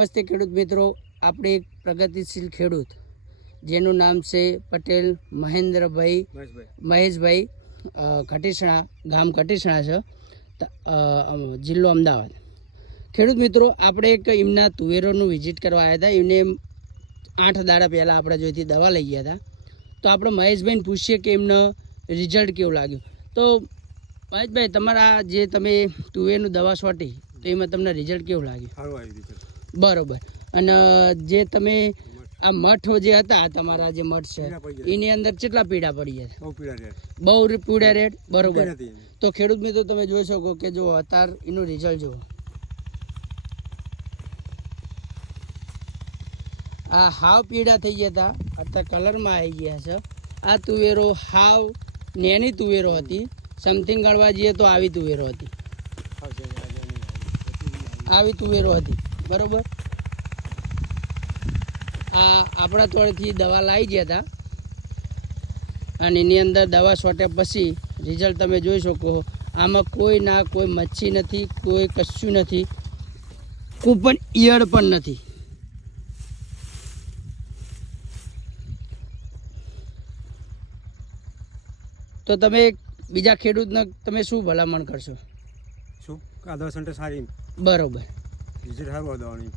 નમસ્તે ખેડૂત મિત્રો, આપણે એક પ્રગતિશીલ ખેડૂત જેનું નામ છે પટેલ મહેશભાઈ કટીસણા, ગામ કટીસણા છે, જિલ્લો અમદાવાદ. ખેડૂત મિત્રો, આપણે એક એમના તુવેરોનું વિઝિટ કરવા આવ્યા હતા. એમને 8 દાડા પહેલાં આપણે જોઈતી દવા લઈ ગયા હતા. તો આપણે મહેશભાઈને પૂછીએ કે એમને રિઝલ્ટ કેવું લાગ્યું. તો મહેશભાઈ, તમારા જે તમે તુવેરનું દવા છોટી તો એમાં તમને રિઝલ્ટ કેવું લાગ્યું? સારું આવ્યું રિઝલ્ટ. બરોબર. અને જે તમે આ મઠ જે હતા, તમારા જે મઠ છે એની અંદર કેટલા પીડા પડી ગયા? બહુ પીડા રેડ. બરોબર. તો ખેડૂત મિત્રો, તમે જોઈ શકો કે જો અત્યારે એનું રિઝલ્ટ જુઓ. આ હાવ પીડા થઈ ગયા હતા, અત્યારે કલરમાં આવી ગયા છે. આ તુવેરો હાવ નેની તુવેરો હતી. સમથિંગ ગણવા જઈએ તો આવી તુવેરો હતી, આવી તુવેરો હતી. બરોબર. આ આપણા તોડથી દવા લાવી ગયા હતા અને એની અંદર દવા છોટ્યા પછી રિઝલ્ટ તમે જોઈ શકો. આમાં કોઈ મચ્છી નથી, કોઈ કશું નથી, કોઈ પણ ઈયળ પણ નથી. તો તમે બીજા ખેડૂતને તમે શું ભલામણ કરશો? શું આ દવા સારી? બરોબર. રિઝલ્ટ સારું દવાની.